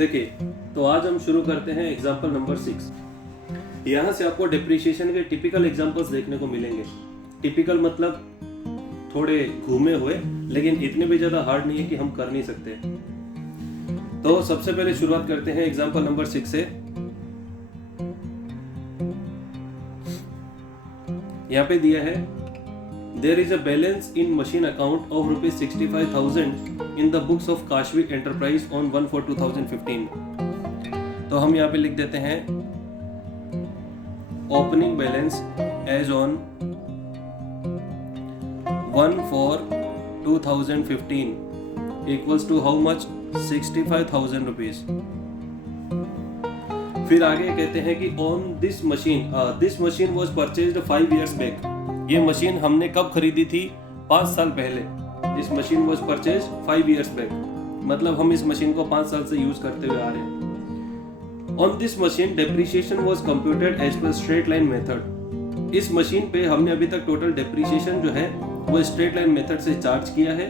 देखिए, तो आज हम शुरू करते हैं एग्जाम्पल नंबर 6। यहाँ से आपको डिप्रिशिएशन के टिपिकल एग्जाम्पल्स देखने को मिलेंगे। टिपिकल मतलब थोड़े घूमे हुए, लेकिन इतने भी ज्यादा हार्ड नहीं है कि हम कर नहीं सकते। तो सबसे पहले शुरुआत करते हैं एग्जाम्पल नंबर 6 से। यहाँ पे दिया है there is a balance in machine account of ₹65,000 in the books of Kashvi enterprise on 1/4/2015। तो हम यहाँ पे लिख देते हैं opening balance as on 1/4/2015 equals to how much? 65,000 rupees. फिर आगे कहते हैं कि on this machine was purchased 5 years back. ये मशीन हमने कब खरीदी थी? 5 साल पहले। This machine was purchased 5 years back, मतलब हम इस मशीन को 5 साल से यूज करते हुए आ रहे हैं। On this machine depreciation was computed as per straight line method. इस मशीन पे हमने अभी तक टोटल डेप्रिसिएशन जो है वो स्ट्रेट लाइन मेथड से चार्ज किया है,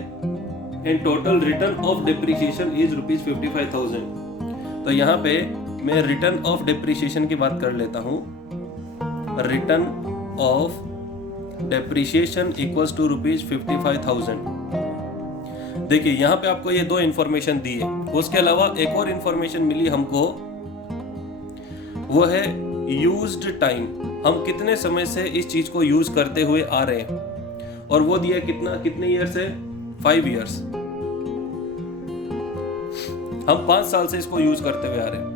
and total return of depreciation is ₹55,000। तो यहाँ पे मैं रिटर्न ऑफ डेप्रिसिएशन की बात कर लेता हूँ। Return of depreciation equals to ₹55,000। देखिए, यहाँ पे आपको ये 2 इंफॉर्मेशन दी है। उसके अलावा एक और इंफॉर्मेशन मिली हमको, वो है यूज्ड टाइम। हम कितने समय से इस चीज को यूज करते हुए आ रहे हैं, और वो दिया कितने ईयर्स है? 5 years। हम 5 साल से इसको यूज करते हुए आ रहे हैं।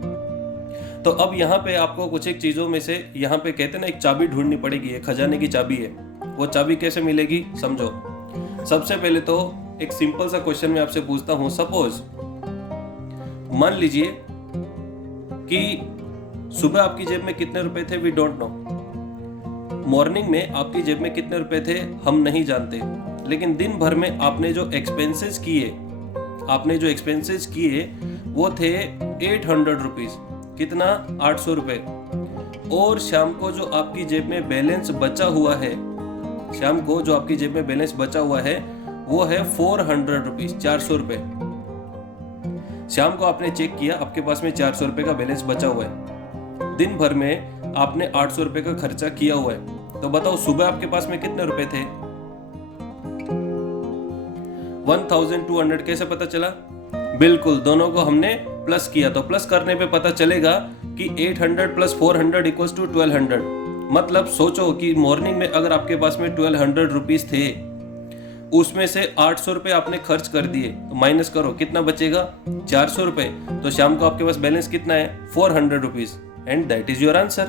तो अब यहाँ पे आपको कुछ एक चीजों में से, यहाँ पे कहते हैं ना, एक चाबी ढूंढनी पड़ेगी। एक खजाने की चाबी है। वो चाबी कैसे मिलेगी, समझो। सबसे पहले तो एक सिंपल सा क्वेश्चन मैं आपसे पूछता हूं। सपोज मान लीजिए कि सुबह आपकी जेब में कितने रुपए थे? We don't know. मॉर्निंग में आपकी जेब में कितने रुपए थे? हम नहीं जानते। लेकिन दिन भर में आपने जो एक्सपेंसेस किए वो थे 800 रुपीज। कितना? 800 रुपए। और शाम को जो आपकी जेब में बैलेंस बचा हुआ है, वो है 400 रुपीज, 400 रुपए। शाम को आपने चेक किया, आपके पास में 400 रुपए का बैलेंस बचा हुआ है। दिन भर में आपने 800 रुपए का खर्चा किया हुआ है। तो बताओ सुबह आपके पास में कितने रुपए थे? 1200। कैसे पता चला? बिल्कुल, दोनों को हमने प्लस किया। तो प्लस करने पे पता चलेगा कि 800 + 400 = 1200। मतलब सोचो कि मॉर्निंग में अगर आपके पास में 1200 रुपीज थे, उसमें से 800 रुपए आपने खर्च कर दिए, तो माइनस करो कितना बचेगा? 400 रुपए। तो शाम को आपके पास बैलेंस कितना है? 400 rupees. And that is your answer.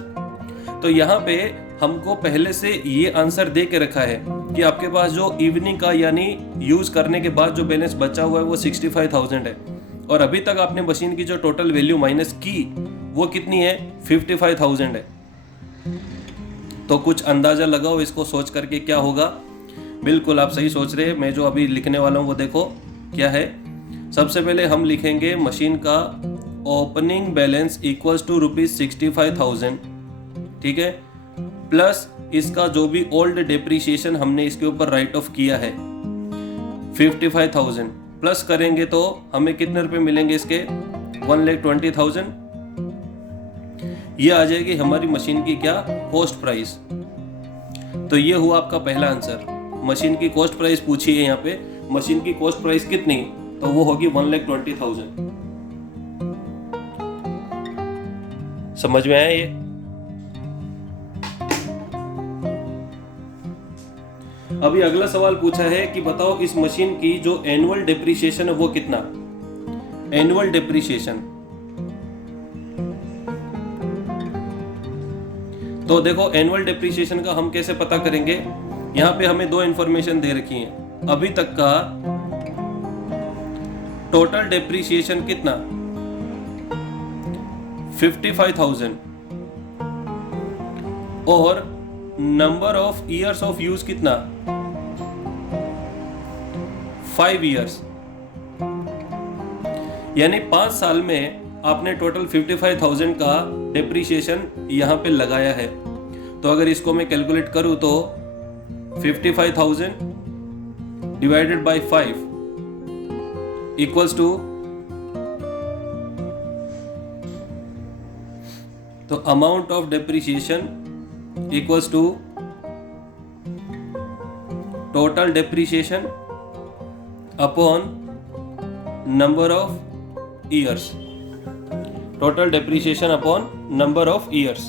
तो यहाँ पे हमको पहले से ये आंसर दे के रखा है कि आपके पास जो इवनिंग का यानी यूज करने के बाद जो बैलेंस बचा हुआ है वो 65,000 है, और अभी तक आपने मशीन की जो टोटल वैल्यू माइनस की वो कितनी है? 55,000 है। तो कुछ अंदाजा लगाओ इसको सोच करके क्या होगा। बिल्कुल आप सही सोच रहे हैं। मैं जो अभी लिखने वाला हूँ वो देखो क्या है। सबसे पहले हम लिखेंगे मशीन का ओपनिंग बैलेंस इक्वल्स टू ₹65,000, ठीक है, प्लस इसका जो भी ओल्ड डेप्रिसिएशन हमने इसके ऊपर राइट ऑफ किया है 55,000, प्लस करेंगे तो हमें कितने रुपए मिलेंगे इसके? 1,20,000। ये आ जाएगी हमारी मशीन की क्या? Cost price. तो ये हुआ आपका पहला आंसर। मशीन की कॉस्ट प्राइस पूछी है यहाँ पे। मशीन की कॉस्ट प्राइस कितनी? तो वो होगी 1,20,000। समझ में आया ये? अभी अगला सवाल पूछा है कि बताओ इस मशीन की जो एनुअल डेप्रिसिएशन है वो कितना? Annual depreciation. तो देखो एनुअल डेप्रिसिएशन का हम कैसे पता करेंगे? यहाँ पे हमें 2 इंफॉर्मेशन दे रखी हैं। अभी तक का टोटल डेप्रिसिएशन कितना? 55,000। और number of years of use कितना? 5 years। यानी 5 साल में आपने टोटल 55,000 का डेप्रिसिएशन यहाँ पे लगाया है। तो अगर इसको मैं कैलकुलेट करूं तो 55,000 डिवाइडेड बाय 5 इक्वल्स टू तो amount of depreciation equals to total depreciation upon number of years, total depreciation upon number of years.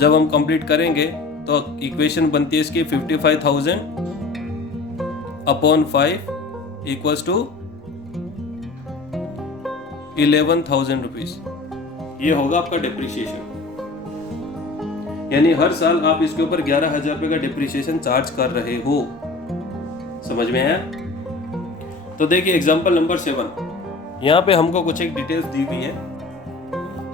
जब हम कंप्लीट करेंगे तो इक्वेशन बनती है इसकी 55,000 अपॉन 5 इक्वल्स टू 11,000 रुपीज। ये होगा आपका डेप्रिसिएशन, यानी हर साल आप इसके ऊपर 11,000 रुपए का डेप्रिसिएशन चार्ज कर रहे हो। समझ में आया? तो देखिए एग्जांपल नंबर 7, यहाँ पे हमको कुछ एक डिटेल्स दी हुई है।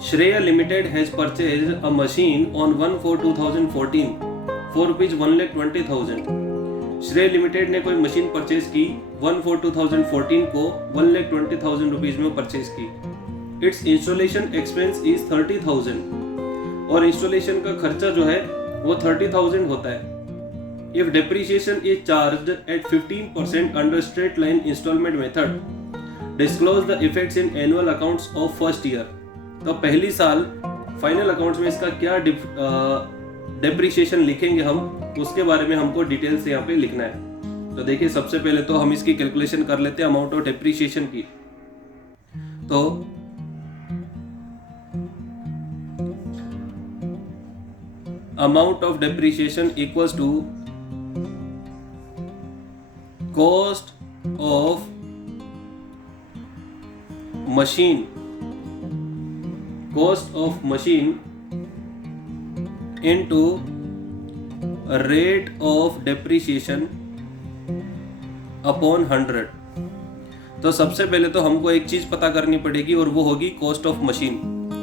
श्रेय limited has purchased a machine on 1/4/2014 for rupees 1,20,000। श्रेय लिमिटेड ने कोई मशीन परचेज की 1/4/2014 को 1,20,000 रुपीज में परचेज की। इट्स इंस्टॉलेशन एक्सपेंस इज 30,000 और इंस्टॉलेशन का खर्चा जो है वो 30,000 होता है। If depreciation is charged at 15% under straight line installment method, disclose the effects in annual accounts of first year. तो पहली साल फाइनल अकाउंट्स में इसका क्या डेप्रिसिएशन लिखेंगे हम, उसके बारे में हमको डिटेल से यहाँ पे लिखना है। तो देखिए सबसे पहले तो हम इसकी कैलकुलेशन कर लेते हैं अमाउंट ऑफ डेप्रिसिएशन की। तो amount of depreciation equals to cost of machine, cost of machine into rate of depreciation upon 100। तो सबसे पहले तो हमको एक चीज पता करनी पड़ेगी और वो होगी कॉस्ट ऑफ मशीन,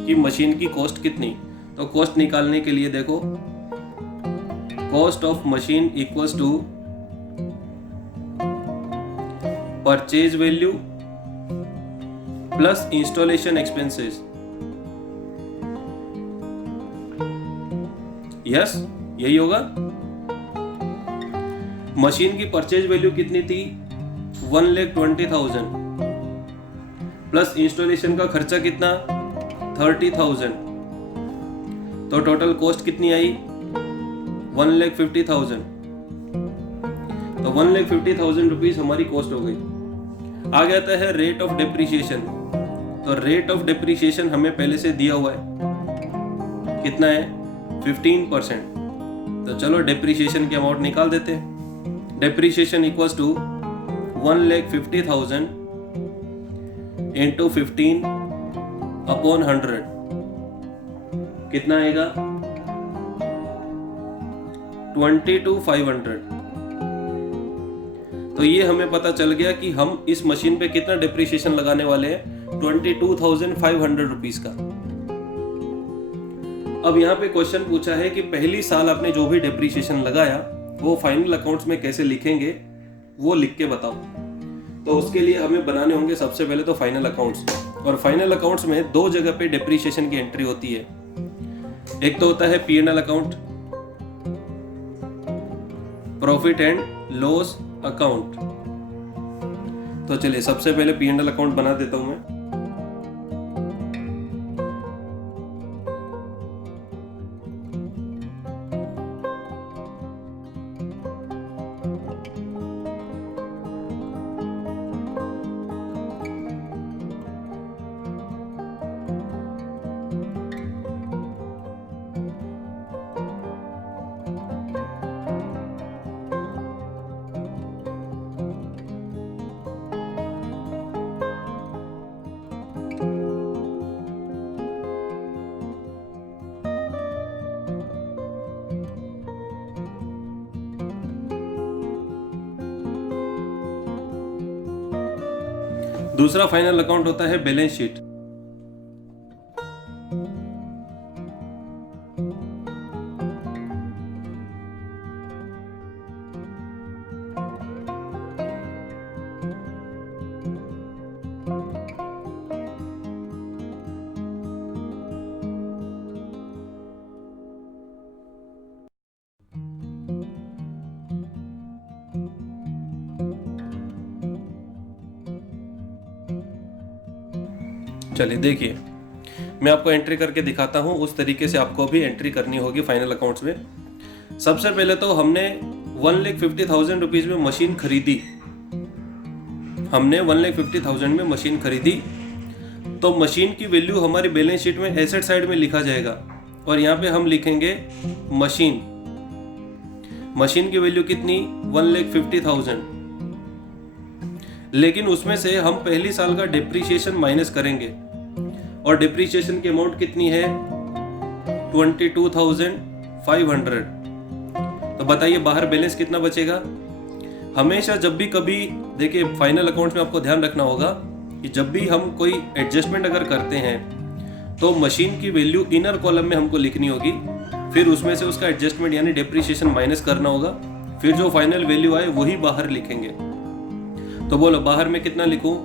कि मशीन की कॉस्ट कितनी। तो कॉस्ट निकालने के लिए देखो cost of machine equals to purchase value plus installation expenses. Yes, यही होगा। मशीन की परचेज वैल्यू कितनी थी 1,20,000 प्लस इंस्टॉलेशन का खर्चा कितना 30,000, तो टोटल कॉस्ट कितनी आई 1,50,000। तो 1,50,000 रुपीज हमारी कॉस्ट हो गई। आ जाता है रेट ऑफ डेप्रिसिएशन। तो रेट ऑफ डेप्रिसिएशन हमें पहले से दिया हुआ है, कितना है 15%। तो चलो डेप्रिसिएशन की अमाउंट निकाल देते हैं। Depreciation equals to 1,50,000 into 15 upon 100, कितना आएगा 22,500। तो ये हमें पता चल गया कि हम इस मशीन पे कितना डेप्रिसिएशन लगाने वाले हैं 22,500 रुपीज का। अब यहाँ पे क्वेश्चन पूछा है कि पहली साल आपने जो भी डेप्रिसिएशन लगाया वो फाइनल अकाउंट्स में कैसे लिखेंगे, वो लिख के बताओ। तो उसके लिए हमें बनाने होंगे सबसे पहले तो फाइनल अकाउंट्स, और फाइनल अकाउंट्स में दो जगह पे डेप्रिसिएशन की एंट्री होती है। एक तो होता है P&L account, profit and loss account. तो चलिए सबसे पहले P&L अकाउंट बना देता हूं मैं। दूसरा फाइनल अकाउंट होता है बैलेंस शीट। चलिए देखिए मैं आपको एंट्री करके दिखाता हूँ, उस तरीके से आपको भी एंट्री करनी होगी फाइनल अकाउंट्स में। सबसे पहले तो हमने 1,50,000 रुपीज़ में मशीन खरीदी, हमने 1,50,000 में मशीन खरीदी, तो मशीन की वैल्यू हमारी बैलेंस शीट में एसेट साइड में लिखा जाएगा और यहाँ पे हम लिखेंगे मशीन की वैल्यू कितनी 1,50,000, लेकिन उसमें से हम पहली साल का डिप्रिसिएशन माइनस करेंगे और डिप्रिसिएशन की अमाउंट कितनी है 22,500। तो बताइए बाहर बैलेंस कितना बचेगा। हमेशा जब भी कभी देखिए फाइनल अकाउंट्स में आपको ध्यान रखना होगा कि जब भी हम कोई एडजस्टमेंट अगर करते हैं तो मशीन की वैल्यू इनर कॉलम में हमको लिखनी होगी, फिर उसमें से उसका एडजस्टमेंट यानी डिप्रिसिएशन माइनस करना होगा, फिर जो फाइनल वैल्यू आए वही बाहर लिखेंगे। तो बोलो बाहर में कितना लिखूं,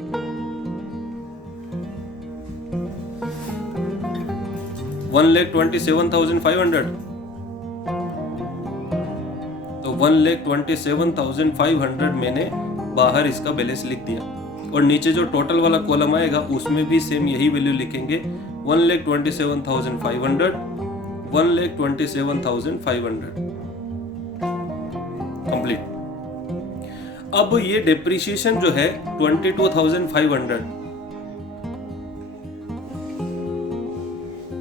1,27,500। तो 1,27,500 मैंने बाहर इसका बैलेंस लिख दिया और नीचे जो टोटल वाला कॉलम आएगा उसमें भी सेम यही वैल्यू लिखेंगे 1,27,500, 1,27,500 कंप्लीट। अब ये डिप्रिसिएशन जो है 22,500,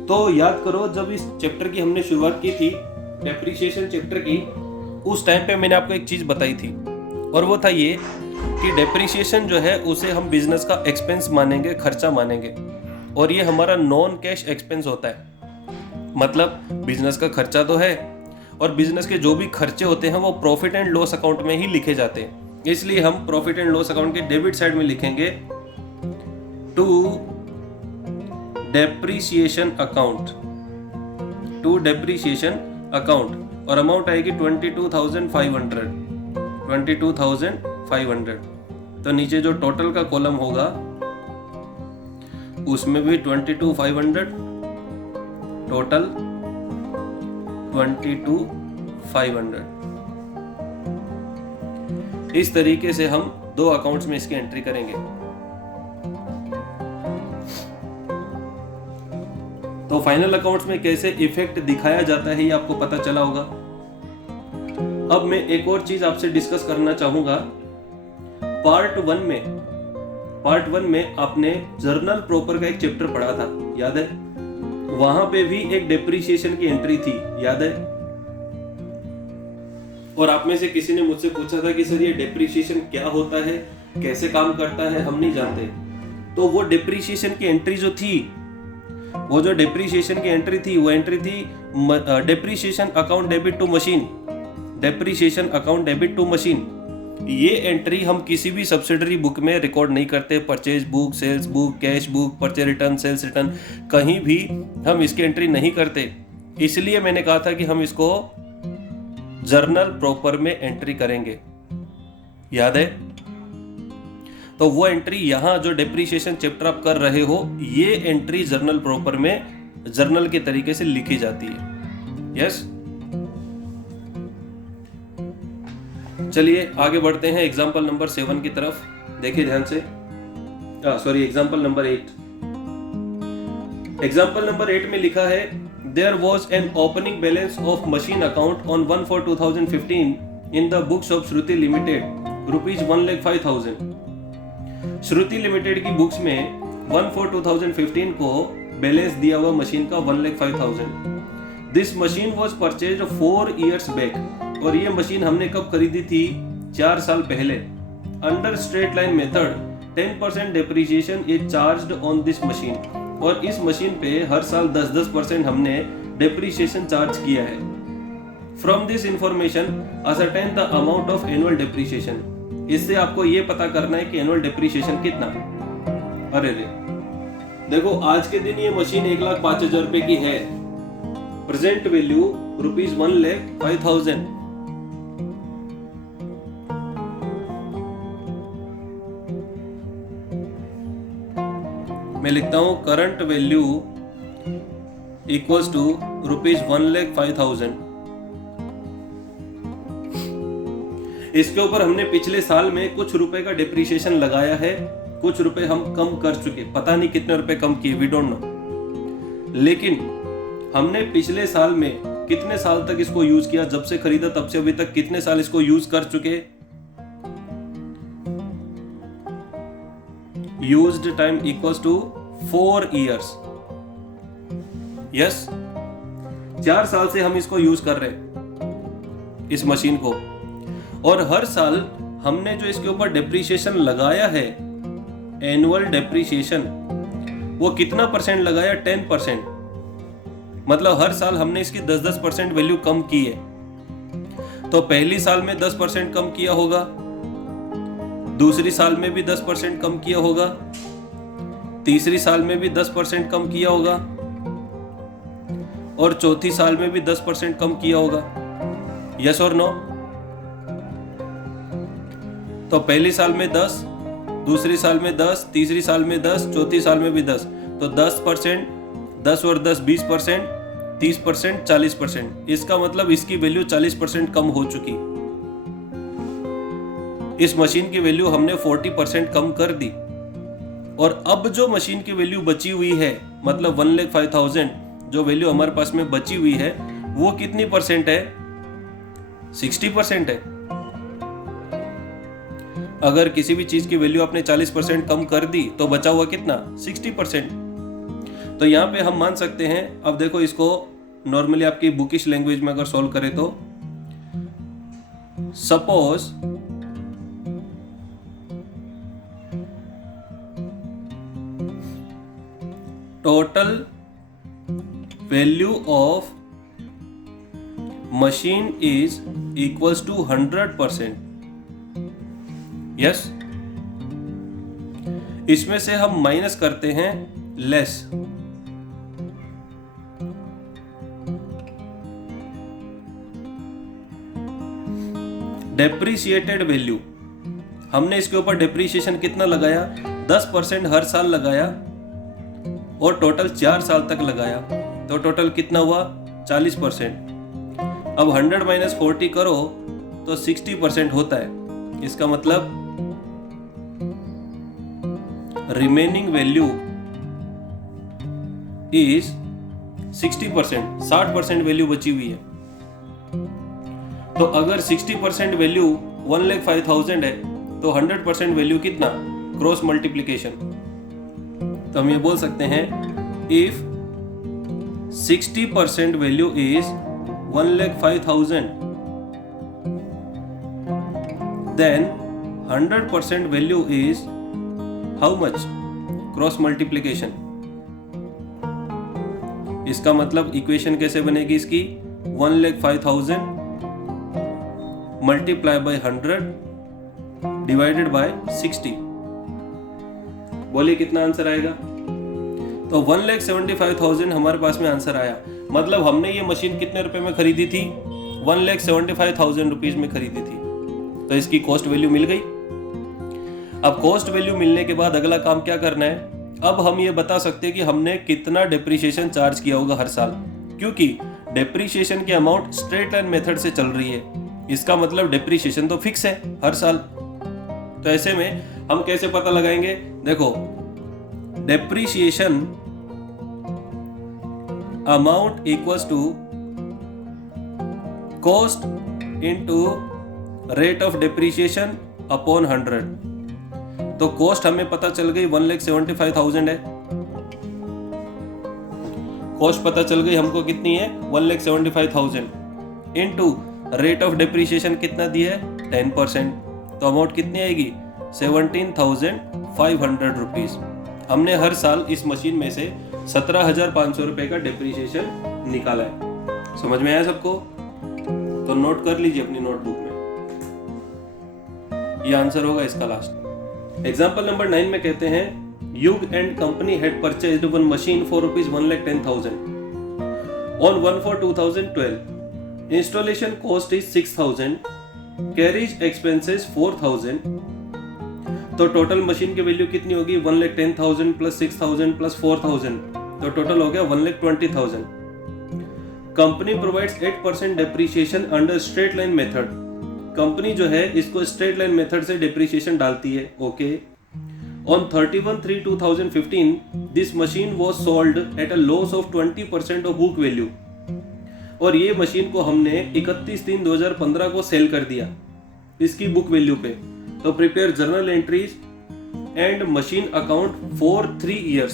तो याद करो जब इस चैप्टर की हमने शुरुआत की थी डेप्रिसिएशन चैप्टर की, उस टाइम पे मैंने आपको एक चीज बताई थी और वो था ये कि डेप्रिसिएशन जो है उसे हम बिजनेस का एक्सपेंस मानेंगे, खर्चा मानेंगे, और ये हमारा नॉन कैश एक्सपेंस होता है। मतलब बिजनेस का खर्चा तो है और बिजनेस के जो भी खर्चे होते हैं वो प्रॉफिट एंड लॉस अकाउंट में ही लिखे जाते हैं, इसलिए हम प्रॉफिट एंड लॉस अकाउंट के डेबिट साइड में लिखेंगे to depreciation account, to depreciation account, और अमाउंट आएगी 22,500, 22,500। तो नीचे जो टोटल का कॉलम होगा उसमें भी 22,500, टोटल 22,500। इस तरीके से हम दो अकाउंट्स में इसकी एंट्री करेंगे। तो फाइनल अकाउंट्स में कैसे इफेक्ट दिखाया जाता है ये आपको पता चला होगा। अब मैं एक और चीज आपसे डिस्कस करना चाहूंगा। पार्ट वन में आपने जर्नल प्रॉपर का एक चैप्टर पढ़ा था, याद है? वहां पे भी एक डेप्रिसिएशन की एंट्री थी, याद है? और आप में से किसी ने मुझसे पूछा था कि सर ये डेप्रिसिएशन क्या होता है, कैसे काम करता है, हम नहीं जानते। तो वो डेप्रिसिएशन की एंट्री जो थी, वो जो डेप्रिसिएशन की एंट्री थी वो एंट्री थी depreciation account debit to machine, depreciation account debit to machine. ये एंट्री हम किसी भी सब्सिडरी बुक में रिकॉर्ड नहीं करते, purchase book, sales book, cash book, purchase return, sales return, कहीं भी हम इसकी एंट्री नहीं करते। इसलिए मैंने कहा था कि हम इसको जर्नल प्रॉपर में एंट्री करेंगे, याद है? तो वो एंट्री यहां जो डेप्रिसिएशन चैप्टर आप कर रहे हो, ये एंट्री जर्नल प्रॉपर में जर्नल के तरीके से लिखी जाती है। यस, चलिए आगे बढ़ते हैं एग्जाम्पल नंबर 7 की तरफ। देखिए ध्यान से, sorry example number 8। Example number 8 में लिखा है there was an opening balance of machine account on 1/4/2015 in the books of Shruti limited rupees 1,05,000। Shruti limited की बुक्स में 1/4/2015 को बैलेंस दिया हुआ मशीन का 1,05,000। This machine was purchase 4 years back, और ये मशीन हमने कब खरीदी थी? 4 साल पहले। Under straight line method 10% depreciation is charged on this machine, और इस मशीन पे हर साल 10% हमने डेप्रिसिएशन चार्ज किया है। From this information ascertain the amount of annual depreciation. इससे आपको ये पता करना है कि एनुअल डेप्रिसिएशन कितना। अरे रे, देखो आज के दिन ये मशीन 1,05,000 रुपए की है, प्रेजेंट वैल्यू रुपीज 1,05,000। मैं लिखता हूं current value equals to rupees 1,05,000। इसके ऊपर हमने पिछले साल में कुछ रुपए का डिप्रिसिएशन लगाया है, कुछ रुपए हम कम कर चुके, पता नहीं कितने रुपए कम किए, वी डोंट नो। लेकिन हमने पिछले साल में कितने साल तक इसको यूज किया, जब से खरीदा तब से अभी तक कितने साल इसको यूज कर चुके? Used time equals to 4 years। Yes, 4 साल से हम इसको यूज कर रहे हैं इस मशीन को, और हर साल हमने जो इसके ऊपर डेप्रीशिएशन लगाया है, एनुअल डेप्रीशिएशन, वो कितना परसेंट लगाया? 10%। मतलब हर साल हमने इसकी 10% वैल्यू कम की है। तो पहली साल में 10% कम किया होगा, दूसरी साल में भी 10% कम किया होगा, तीसरी साल में भी 10% कम किया होगा, और चौथी साल में भी 10% कम किया होगा। यस और नो? तो पहली साल में 10, दूसरी साल में 10, तीसरी साल में 10, चौथी साल में भी 10। तो 10%, 10 और 10 20%, 30%, 40%। इसका मतलब इसकी वैल्यू 40% कम हो चुकी। इस मशीन की वैल्यू हमने 40% कम कर दी, और अब जो मशीन की वैल्यू बची हुई है, मतलब 1,05,000 जो वैल्यू हमारे पास में बची हुई है, वो कितनी परसेंट है? 60% है। अगर किसी भी चीज की वैल्यू आपने 40% कम कर दी तो बचा हुआ कितना? 60%। तो यहां पे हम मान सकते हैं, अब देखो इसको नॉर्मली आपकी बुकिश लैंग्वेज में अगर सॉल्व करें तो, suppose total value of machine is equals to 100%। Yes, इसमें से हम माइनस करते हैं लेस। डेप्रीशिएटेड वैल्यू, हमने इसके ऊपर डेप्रीशिएशन कितना लगाया? 10% हर साल लगाया, और टोटल 4 साल तक लगाया। तो टोटल कितना हुआ? 40%। अब 100 माइनस 40 करो तो 60% होता है। इसका मतलब रिमेनिंग वैल्यू इज 60%, 60% वैल्यू बची हुई है। तो अगर 60% वैल्यू 1,05,000 है, तो 100% वैल्यू कितना? Cross multiplication. तो हम ये बोल सकते हैं, if 60% value is 1,05,000, then 100% value is how much? Cross multiplication. इसका मतलब इक्वेशन कैसे बनेगी इसकी? 1,05,000 मल्टीप्लाई बाय 100 डिवाइडेड बाय 60। बोलिए कितना आंसर आएगा? तो 1,75,000 हमारे पास में आंसर आया। मतलब हमने ये मशीन कितने रुपए में खरीदी थी? 1,75,000 रुपीज में खरीदी थी। तो इसकी कॉस्ट वैल्यू मिल गई। अब कॉस्ट वैल्यू मिलने के बाद अगला काम क्या करना है? अब हम ये बता सकते हैं कि हमने कितना डेप्रीशिएशन चार्ज किया होगा हर साल, क्योंकि डेप्रीशिएशन की अमाउंट स्ट्रेट लाइन मेथड से चल रही है। इसका मतलब डेप्रीशिएशन तो फिक्स है हर साल। तो ऐसे में हम कैसे पता लगाएंगे? देखो, depreciation amount equals to cost into rate of depreciation upon 100। तो कॉस्ट हमें पता चल गई 1,75,000 है। कॉस्ट पता चल गई हमको कितनी है? 1,75,000 इनटू रेट ऑफ डेप्रीशिएशन कितना दिया है? 10%। तो अमाउंट कितनी आएगी? 17,500 रुपीज। हमने हर साल इस मशीन में से 17,500 रुपए का डेप्रीशिएशन निकाला है। समझ में आया सबको? तो नोट कर लीजिए अपनी नोटबुक में, ये आंसर होगा इसका लास्ट। एग्जाम्पल नंबर 9 में कहते हैं, युग and company had purchased one machine for rupees 1,10,000 on 1/4/2012। Installation cost is 6,000, carriage expenses 4,000। तो टोटल मशीन की वैल्यू कितनी होगी? 1,10,000 प्लस 6,000 प्लस 4,000, तो टोटल हो गया 1,20,000। Company provides 8% depreciation under straight line method. Company जो है इसको स्ट्रेट लाइन मेथड से डेप्रीशिएशन डालती है। Okay, On 31/3/2015, this machine was sold at a loss of 20% of book value. और ये मशीन को हमने 31/3/2015 को सेल कर दिया इसकी बुक वैल्यू पे। तो prepare journal entries and machine account for 3 years,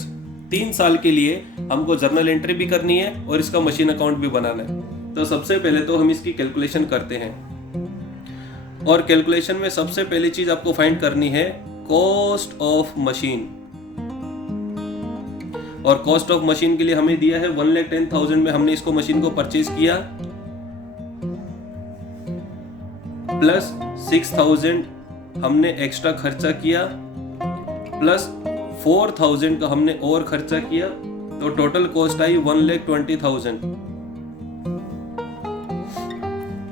3 साल के लिए हमको जर्नल एंट्री भी करनी है और इसका मशीन अकाउंट भी बनाना है। तो सबसे पहले तो हम इसकी कैलकुलेशन करते हैं, और कैलकुलेशन में सबसे पहली चीज आपको फाइंड करनी है कॉस्ट ऑफ मशीन। और कॉस्ट ऑफ मशीन के लिए हमें दिया है 1,10,000 में हमने इसको मशीन को परचेज किया, प्लस 6,000 हमने एक्स्ट्रा खर्चा किया, प्लस 4,000 का हमने और खर्चा किया, तो टोटल कॉस्ट आई 1,20,000।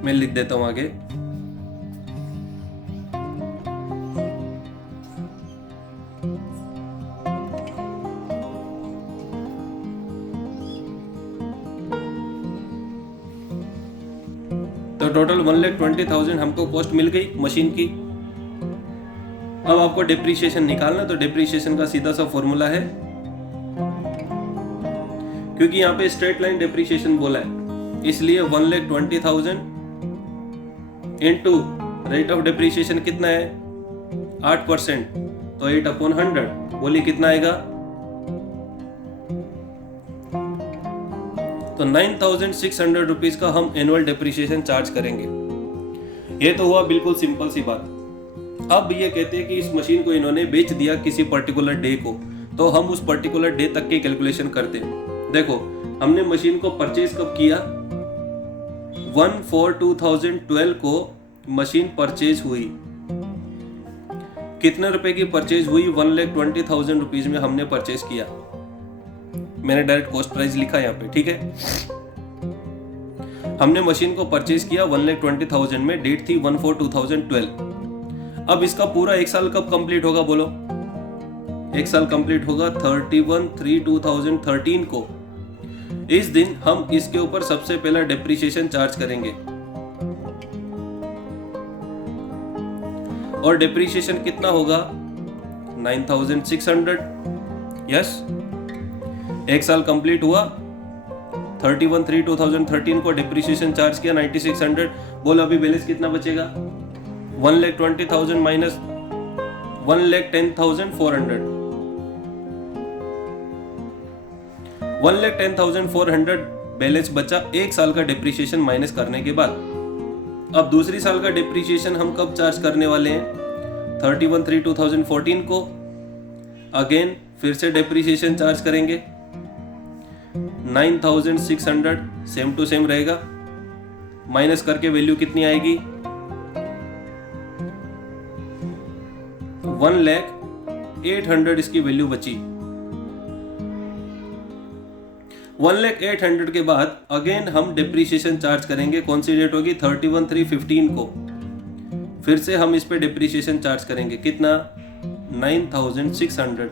मैं लिख देता हूं आगे। तो टोटल 1,20,000 हमको कॉस्ट मिल गई मशीन की। अब आपको डिप्रिसिएशन निकालना, तो डिप्रिसिएशन का सीधा सा फॉर्मूला है, क्योंकि यहाँ पे स्ट्रेट लाइन डिप्रिसिएशन बोला है, इसलिए 1,20,000 इनटू रेट ऑफ डिप्रिसिएशन कितना है 8%, तो 8/100, बोलिए कितना आएगा, तो 9,600 रुपीज का हम एनुअल डिप्रिसिएशन चार्ज करेंगे। ये तो हुआ बिल्कुल सिंपल सी बात। अब ये कहते हैं कि इस मशीन को इन्होंने बेच दिया किसी पर्टिकुलर डे को, तो हम उस पर्टिकुलर डे तक की कैलकुलेशन करते हैं। देखो हमने मशीन को परचेज कब किया, 1/4/2012 को मशीन परचेज हुई। कितने रुपए की परचेज हुई, 1,20,000 रुपीज में हमने परचेज किया। मैंने डायरेक्ट कॉस्ट प्राइस लिखा यहाँ पे, ठीक है। हमने मशीन को परचेज किया 1,20,000 में, डेट थी 1/4/2012। अब इसका पूरा 1 साल कब कंप्लीट होगा बोलो, 1 साल कंप्लीट होगा 31/3/2013 को। इस दिन हम इसके ऊपर सबसे पहला डिप्रिसिएशन चार्ज करेंगे, और डिप्रिसिएशन कितना होगा 9,600। यस, 1 साल कंप्लीट हुआ, 31/3/2013 को डिप्रिसिएशन चार्ज किया 9,600। बोलो अभी बैलेंस कितना बचेगा, 1,20,000 माइनस 1,10,400, 1,10,400 बैलेंस बचा 1 साल का डिप्रिसिएशन माइनस करने के बाद। अब दूसरी साल का डिप्रिसिएशन हम कब चार्ज करने वाले हैं, 31/3/2014 को। अगेन फिर से डिप्रिसिएशन चार्ज करेंगे 9,600, सेम टू सेम रहेगा, माइनस करके वैल्यू कितनी आएगी, 1,08,000 इसकी वैल्यू बची। 1,08,000 के बाद अगेन हम डिप्रिसिएशन चार्ज करेंगे, कौन सी डेट होगी 31/3/15 को। फिर से हम इस पे डिप्रिसिएशन चार्ज करेंगे, कितना 9,600,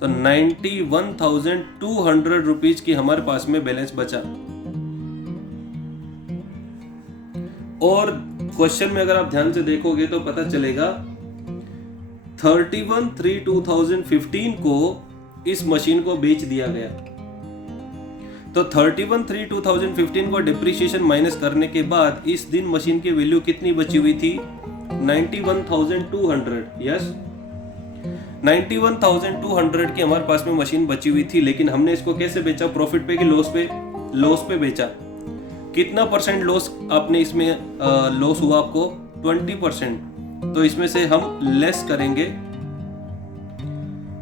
तो 91,200 रुपीज की हमारे पास में बैलेंस बचा। और क्वेश्चन में अगर आप ध्यान से देखोगे तो पता चलेगा 31/3/2015 को इस मशीन को बेच दिया गया। तो 31/3/2015 को डिप्रिसिएशन माइनस करने के बाद इस दिन मशीन की वैल्यू कितनी बची हुई थी, 91,200। यस, 91,200 की हमारे पास में मशीन बची हुई थी, लेकिन हमने इसको कैसे बेचा, प्रॉफिट पे कि लॉस पे, लॉस पे बेचा। कितना परसेंट लॉस आपने इसमें लॉस हुआ आपको, 20%। तो इसमें से हम लेस करेंगे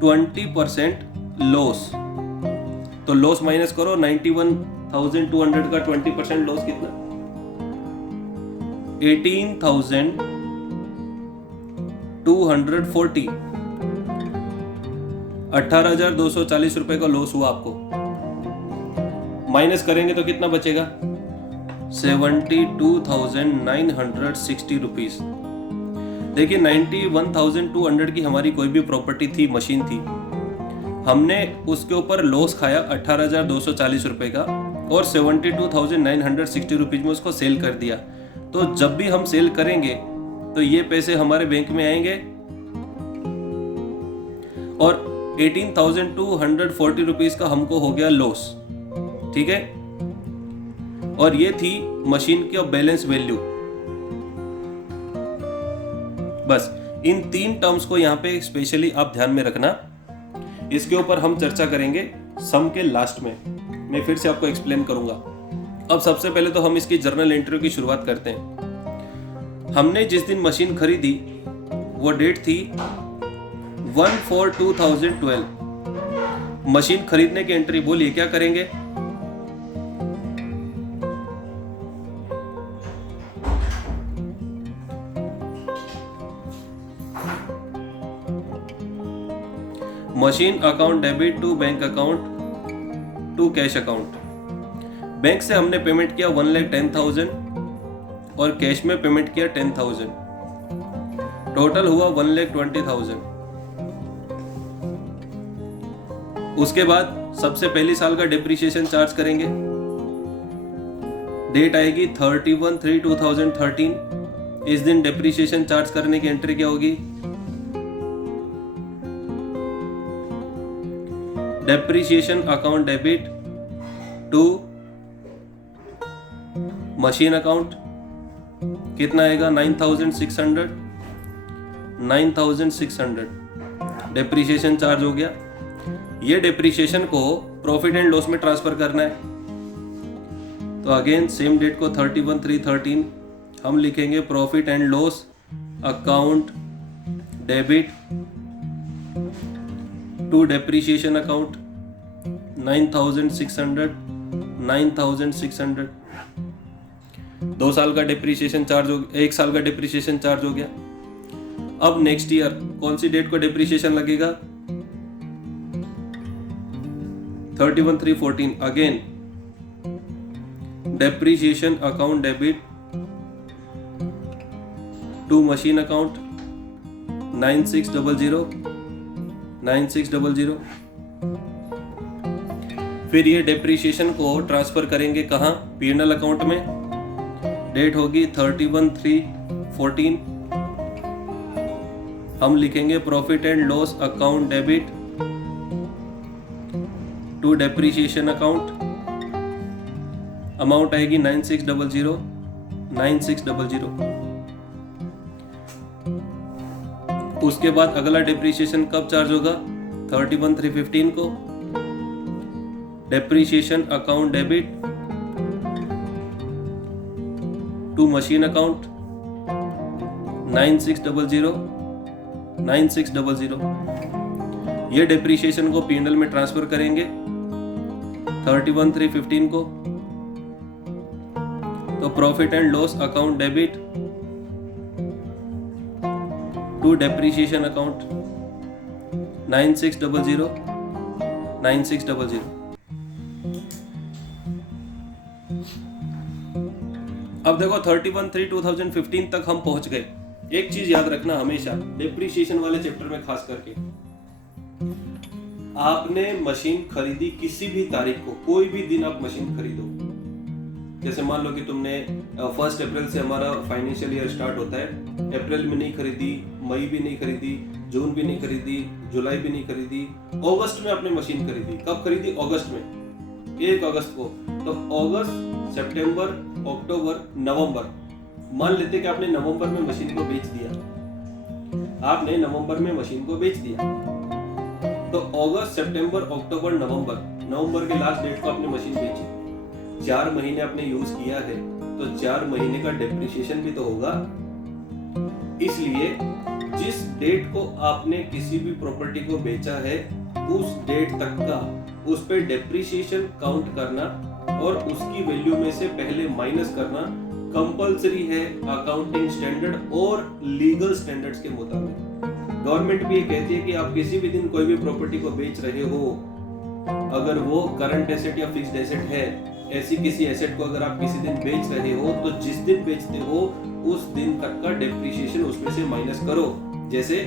20% लॉस, तो लॉस माइनस करो, 91,200 का 20% लॉस कितना, 18,240, 18,240 रुपए का लॉस हुआ आपको। माइनस करेंगे तो कितना बचेगा, 72,960 रुपीज। देखिए 91,200 की हमारी कोई भी प्रॉपर्टी थी, मशीन थी, हमने उसके ऊपर लॉस खाया 18,240 रुपए का, और 72,960 रुपीज में उसको सेल कर दिया। तो जब भी हम सेल करेंगे तो ये पैसे हमारे बैंक में आएंगे और 18,240 रुपीज का हमको हो गया लॉस। ठीक है, और ये थी मशीन की बैलेंस वैल्यू। बस इन 3 टर्म्स को यहाँ पे स्पेशली आप ध्यान में रखना। इसके ऊपर हम चर्चा करेंगे सम के लास्ट में, मैं फिर से आपको एक्सप्लेन करूंगा। अब सबसे पहले तो हम इसकी जर्नल एंट्री की शुरुआत करते हैं। हमने जिस दिन मशीन खरीदी वो डेट थी 1/4/2012। मशीन खरीदने की एंट्री बोलिए क्या करेंगे? Machine account debit to bank account to cash account. Bank से हमने पेमेंट किया 1,10,000 और कैश में पेमेंट किया 10,000, टोटल हुआ 1,20,000। उसके बाद सबसे पहली साल का डिप्रिसिएशन चार्ज करेंगे। डेट आएगी 31/3/2013। इस दिन डिप्रिसिएशन चार्ज करने की एंट्री क्या होगी? Depreciation account debit to machine account कितना आएगा? 9,600 डेप्रिसिएशन चार्ज हो गया। ये डेप्रिसिएशन को प्रॉफिट एंड लॉस में ट्रांसफर करना है, तो अगेन सेम डेट को 31/3/13 हम लिखेंगे profit and loss account debit to depreciation account 9,600। 2 साल का डिप्रिसिएशन चार्ज हो गया, 1 साल का डिप्रिसिएशन चार्ज हो गया। अब नेक्स्ट ईयर कौन सी डेट को डिप्रिसिएशन लगेगा? 31/3/14 again depreciation account debit to machine account 9600। फिर ये डेप्रिसिएशन को ट्रांसफर करेंगे कहाँ? P&L अकाउंट में। डेट होगी 31/3/14। हम लिखेंगे profit and loss account debit to depreciation account. Amount आएगी 9600। उसके बाद अगला डिप्रिसिएशन कब चार्ज होगा? 31/3/15 को। Depreciation account debit to machine account 9600। ये डेप्रिसिएशन को P&L में ट्रांसफर करेंगे 31/3/15 को। तो profit and loss account debit to depreciation account 9600। अब देखो 31/3/2015 तक हम पहुंच गए। एक चीज याद रखना हमेशा डेप्रिसिएशन वाले चैप्टर में, खास करके आपने मशीन खरीदी किसी भी तारीख को, कोई भी दिन आप मशीन खरीदो। जैसे मान लो कि तुमने 1 अप्रैल से हमारा फाइनेंशियल ईयर स्टार्ट होता है, अप्रैल में नहीं खरीदी, मई भी नहीं खरीदी, जून भी नहीं खरीदी, जुलाई भी नहीं खरीदी, अगस्त में आपने मशीन खरीदी। कब खरीदी? अगस्त में, 1 अगस्त को। तो अगस्त, सितंबर, अक्टूबर, नवंबर, मान लेते कि आपने नवंबर में मशीन को बेच दिया। आपने नवंबर में मशीन को बेच दिया, तो अगस्त, सितंबर, अक्टूबर, नवंबर के लास्ट डेट को आपने मशीन बेची। 4 महीने आपने यूज किया है, तो 4 महीने का डेप्रिसिएशन भी तो होगा। इसलिए जिस डेट को आपने किसी भी प्रॉपर्टी को बेचा है, उस डेट तक का उस पे डेप्रिसिएशन काउंट करना और उसकी वैल्यू में से पहले माइनस करना कंपलसरी है अकाउंटिंग स्टैंडर्ड और लीगल स्टैंडर्ड्स के मुताबिक। गवर्नमेंट भी ये कहती है कि आप किसी भी दिन कोई भी प्रॉपर्टी को बेच रहे हो, अगर वो करंट एसेट या फिक्स्ड एसेट है, ऐसी किसी एसेट को अगर आप किसी दिन बेच रहे हो, तो जिस दिन बेचते हो उस दिन तक का डेप्रिसिएशन उसमें से माइनस करो। जैसे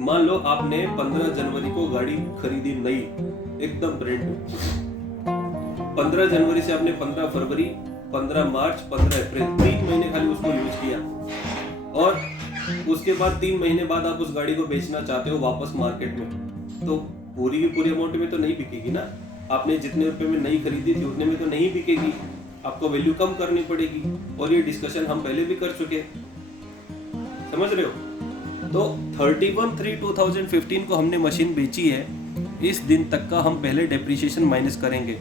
मान लो आपने 15 जनवरी को गाड़ी खरीदी नई, एकदम ब्रांड न्यू। 15 जनवरी से आपने 15 फरवरी, 15 मार्च, 15 अप्रैल 3 महीने खाली उसको यूज किया, और उसके बाद 3 महीने बाद आप उस गाड़ी को बेचना चाहते हो वापस मार्केट में। तो पूरी की पूरी अमाउंट में तो नहीं बिकेगी ना। आपने जितने रुपए में नहीं खरीदी थी उतने में तो नहीं बिकेगी, आपको वैल्यू कम करनी पड़ेगी। और ये डिस्कशन हम पहले भी कर चुके, समझ रहे हो। तो 31/3/2015 को हमने मशीन बेची है, इस दिन तक का हम पहले डेप्रिसिएशन माइनस करेंगे।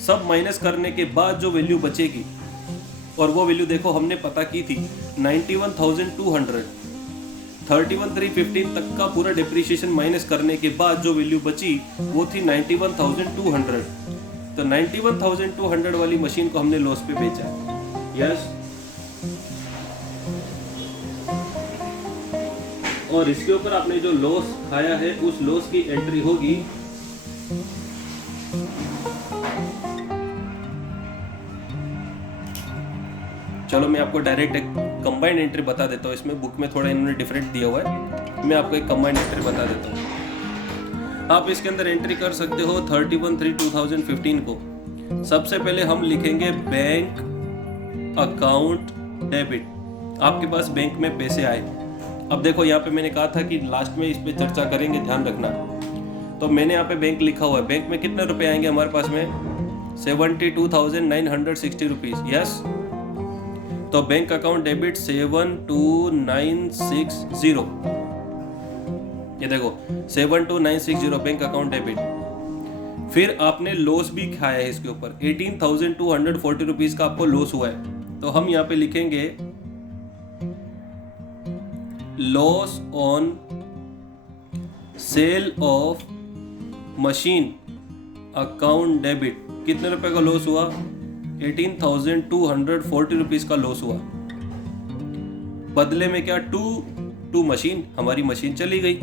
सब माइनस करने के बाद जो वैल्यू बचेगी, और वो वैल्यू देखो हमने पता की थी 91,200, 31/3/15 तक का पूरा डेप्रिसिएशन माइनस करने के बाद जो वैल्यू बची वो थी 91,200। तो 91,200 वाली मशीन को हमने लॉस पे बेचा। यस, और इसके ऊपर आपने जो लॉस खाया है उस लॉस की एंट्री होगी चलो मैं आपको डायरेक्ट एक कंबाइंड एंट्री बता देता हूँ। इसमें बुक में थोड़ा इन्होंने डिफरेंट दिया हुआ है, मैं आपको एक कंबाइंड एंट्री बता देता हूँ। आप इसके अंदर एंट्री कर सकते हो 31/3/2015 को। सबसे पहले हम लिखेंगे बैंक अकाउंट डेबिट। आपके पास बैंक में पैसे आए। अब देखो यहाँ पे मैंने कहा था कि लास्ट में इस पे चर्चा करेंगे, ध्यान रखना। तो मैंने यहाँ पे बैंक लिखा हुआ है। बैंक में कितने रुपए आएंगे हमारे पास में? 72,960 रुपीज। यस, तो बैंक अकाउंट डेबिट 72960, ये देखो 72960 बैंक अकाउंट डेबिट। फिर आपने लॉस भी खाया है इसके ऊपर, 18,240 रुपीज का आपको लॉस हुआ है। तो हम यहाँ पे लिखेंगे loss on sale of machine account debit. कितने रुपए का लॉस हुआ? 18,240 रुपीज का लॉस हुआ। बदले में क्या? टू मशीन, हमारी मशीन चली गई,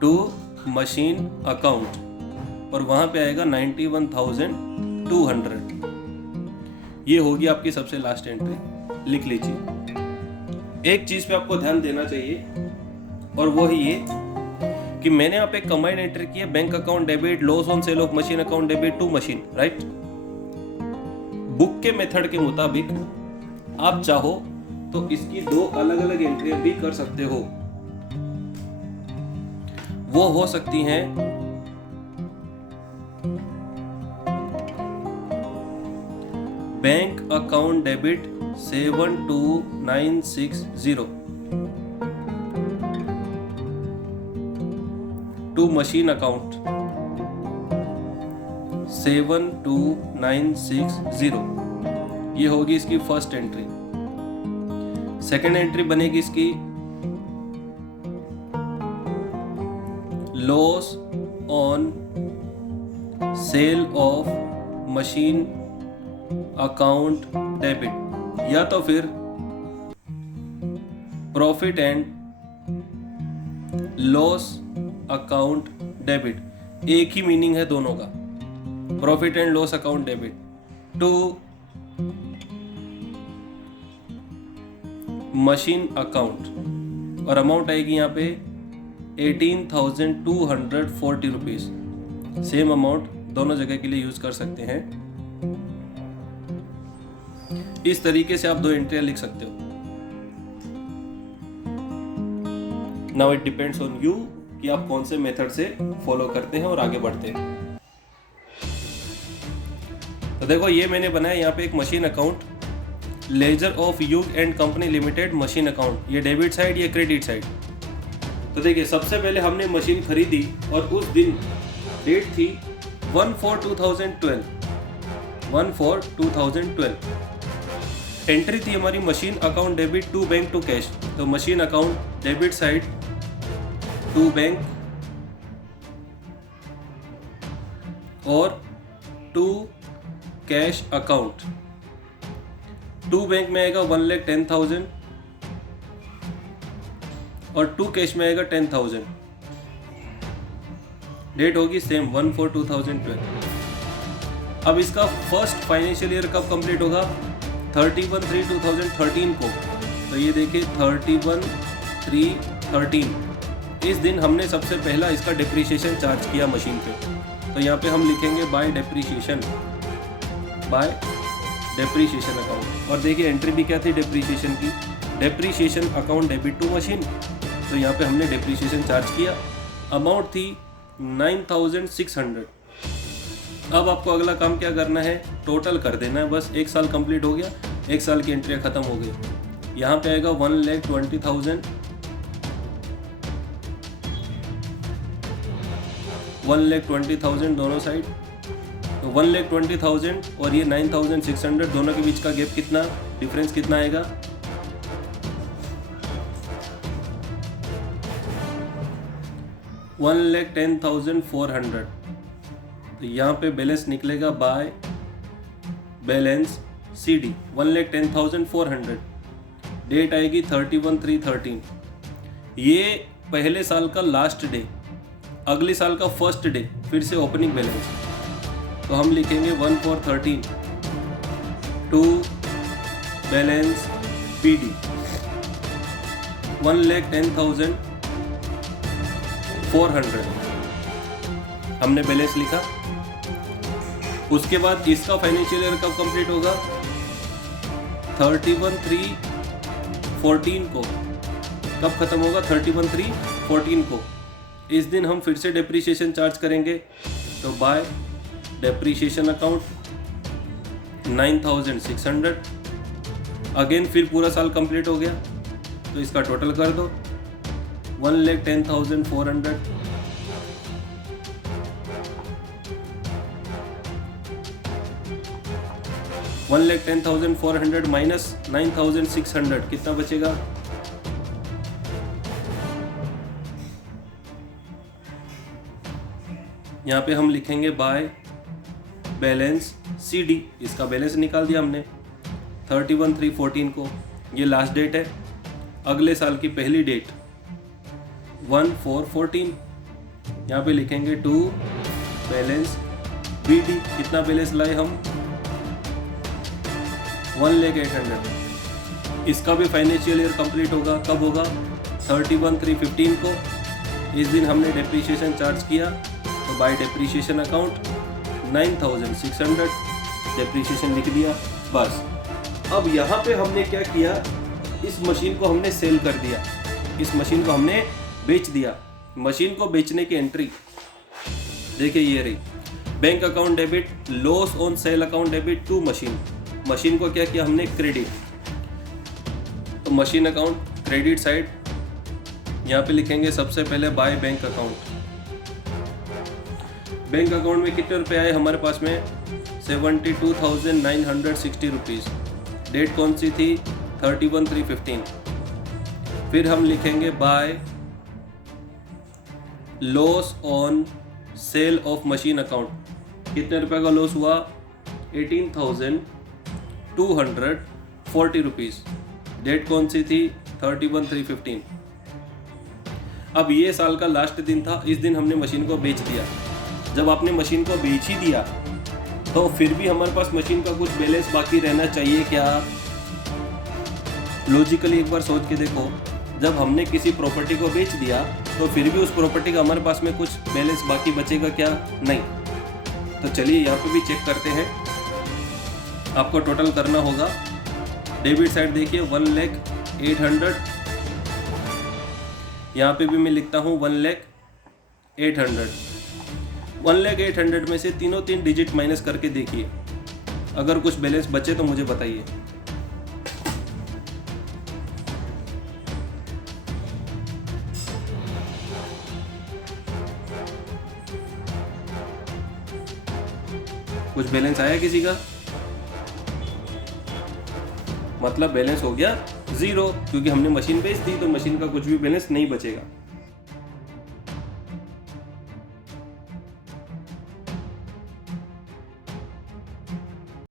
टू मशीन अकाउंट, और वहां पे आएगा 91,200। ये होगी आपकी सबसे लास्ट एंट्री, लिख लीजिए। एक चीज पे आपको ध्यान देना चाहिए, और वो ही ये कि मैंने यहाँ पे कंबाइंड एंट्री की है, bank account debit, loss on sale of machine account debit to machine, right. Book के मेथड के मुताबिक आप चाहो तो इसकी दो अलग अलग एंट्रियां भी कर सकते हो। वो हो सकती हैं bank account debit 72960 to machine account 72960, ये होगी इसकी फर्स्ट एंट्री। सेकेंड एंट्री बनेगी इसकी loss on sale of machine account debit, या तो फिर profit and loss account debit. एक ही मीनिंग है दोनों का, profit and loss account debit to machine account, और अमाउंट आएगी यहाँ पे 18,240 रुपीज। सेम अमाउंट दोनों जगह के लिए यूज कर सकते हैं। इस तरीके से आप दो एंट्रियां लिख सकते हो। Now it depends on you कि आप कौन से मेथड से फॉलो करते हैं और आगे बढ़ते हैं। तो देखो ये मैंने बनाया यहाँ पे एक मशीन अकाउंट, लेजर ऑफ यूग and company limited machine account. ये डेबिट साइड, ये क्रेडिट साइड। तो देखिए सबसे पहले हमने मशीन खरीदी और उस दिन डेट थी 1/4/2012, 1/4/2012। एंट्री थी हमारी machine account debit to bank to cash. तो machine account debit side to bank और to cash account. To bank में आएगा 1,10,000 और टू कैश में आएगा 10,000। डेट होगी सेम 1/4/2012। अब इसका फर्स्ट फाइनेंशियल ईयर कब कंप्लीट होगा? 31/3/2013 को। तो ये देखिए 31/3/13, इस दिन हमने सबसे पहला इसका डिप्रिसिएशन चार्ज किया मशीन पे। तो यहाँ पे हम लिखेंगे by depreciation, by depreciation account. और देखिए एंट्री भी क्या थी डिप्रिसिएशन की, depreciation account debit to machine. तो यहाँ पे हमने डिप्रिसिएशन चार्ज किया। अमाउंट थी 9600। अब आपको अगला काम क्या करना है, टोटल कर देना है। बस 1 साल कंप्लीट हो गया, 1 साल की एंट्रियाँ ख़त्म हो गई। यहाँ पे आएगा 1,20,000, 1,20,000 दोनों साइड। तो 1,20,000 और ये 9,600 दोनों के बीच का गैप कितना, डिफरेंस कितना आएगा, 1,10,400। तो यहाँ पे बैलेंस निकलेगा बाय बैलेंस CD 1,10,400। डेट आएगी 31/3/13। ये पहले साल का लास्ट डे, अगले साल का फर्स्ट डे, फिर से ओपनिंग बैलेंस। तो हम लिखेंगे 1/4/13 टू बैलेंस PD 1,10,400 हमने बैलेंस लिखा। उसके बाद इसका फाइनेंशियल ईयर कब कंप्लीट होगा, 31/3/14 को। कब खत्म होगा, 31/3/14 को। इस दिन हम फिर से डेप्रीशिएशन चार्ज करेंगे। तो बाय डेप्रीशिएशन अकाउंट 9,600। अगेन फिर पूरा साल कंप्लीट हो गया, तो इसका टोटल कर दो 1,10,400 1,10,400 माइनस 9,600 कितना बचेगा, यहाँ पे हम लिखेंगे बाय बैलेंस CD। इसका बैलेंस निकाल दिया हमने 31/3/14 को। ये लास्ट डेट है। अगले साल की पहली डेट 1/4/14। यहाँ पे लिखेंगे टू बैलेंस BD। कितना बैलेंस लाए हम, 1,08,000। इसका भी फाइनेंशियल ईयर कंप्लीट होगा। कब होगा, 31/3/15 को। इस दिन हमने डेप्रीशिएशन चार्ज किया। तो बाय डेप्रीशिएशन अकाउंट 9,600 डेप्रीशिएशन लिख दिया। बस अब यहाँ पे हमने क्या किया, इस मशीन को हमने सेल कर दिया, इस मशीन को हमने बेच दिया। मशीन को बेचने की एंट्री देखिए ये रही, bank account debit, loss on sale account debit to machine. Machine को क्या किया हमने, क्रेडिट। तो मशीन अकाउंट क्रेडिट साइड, यहाँ पे लिखेंगे सबसे पहले by bank account. Bank account में कितने रुपए आए हमारे पास में, 72,960 रुपीज़। डेट कौन सी थी, 31/3/15। फिर हम लिखेंगे by loss on sale of machine account. कितने रुपए का लॉस हुआ, 18,240 रुपीज़। डेट कौन सी थी, 31/3/15। अब ये साल का लास्ट दिन था, इस दिन हमने मशीन को बेच दिया। जब आपने मशीन को बेच ही दिया तो फिर भी हमारे पास मशीन का कुछ बैलेंस बाकी रहना चाहिए क्या। लॉजिकली एक बार सोच के देखो, जब हमने किसी प्रॉपर्टी को बेच दिया तो फिर भी उस प्रॉपर्टी का हमारे पास में कुछ बैलेंस बाकी बचेगा क्या, नहीं। तो चलिए यहाँ पे भी चेक करते हैं। आपको टोटल करना होगा। डेबिट साइड देखिए 1,08,000। यहाँ पे भी मैं लिखता हूँ 1,08,000। 1,08,000 में से तीनों 3 डिजिट माइनस करके देखिए, अगर कुछ बैलेंस बचे तो मुझे बताइए। कुछ बैलेंस आया किसी का, मतलब बैलेंस हो गया 0, क्योंकि हमने मशीन बेच दी तो मशीन का कुछ भी बैलेंस नहीं बचेगा।